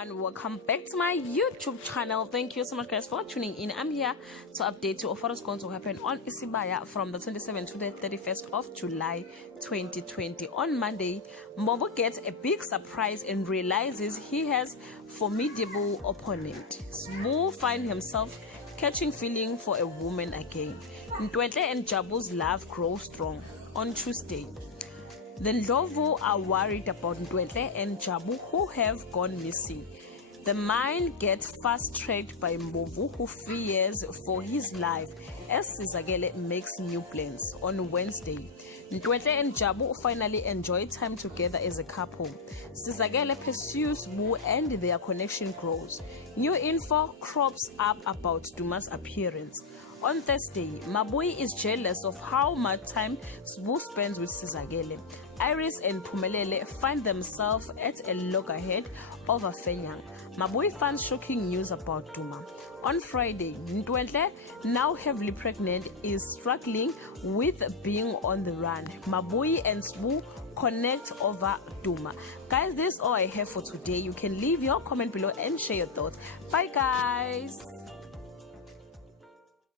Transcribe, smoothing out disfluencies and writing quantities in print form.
everyone, welcome back to my YouTube channel. Thank you so much guys for tuning in. I'm here to update you of what is going to happen on Isibaya from the 27th to the 31st of July 2020. On Monday, Mbobo gets a big surprise and realizes he has formidable opponent. Sbu finds himself catching feeling for a woman again. Ntwentle and Jabu's love grows strong. On Tuesday, the Ndlovu are worried about Ntwentle and Jabu who have gone missing. The mind gets fast-tracked by Mbovu who fears for his life as Sizagele makes new plans. On Wednesday, Ntwentle and Jabu finally enjoy time together as a couple. Sizagele pursues Boo and their connection grows. New info crops up about Duma's appearance. On Thursday, Mabui is jealous of how much time Sbu spends with Sizagele. Iris and Pumelele find themselves at a loggerhead over Fenyang. Mabui finds shocking news about Duma. On Friday, Ntwentle, now heavily pregnant, is struggling with being on the run. Mabui and Sbu connect over Duma. Guys, this is all I have for today. You can leave your comment below and share your thoughts. Bye guys.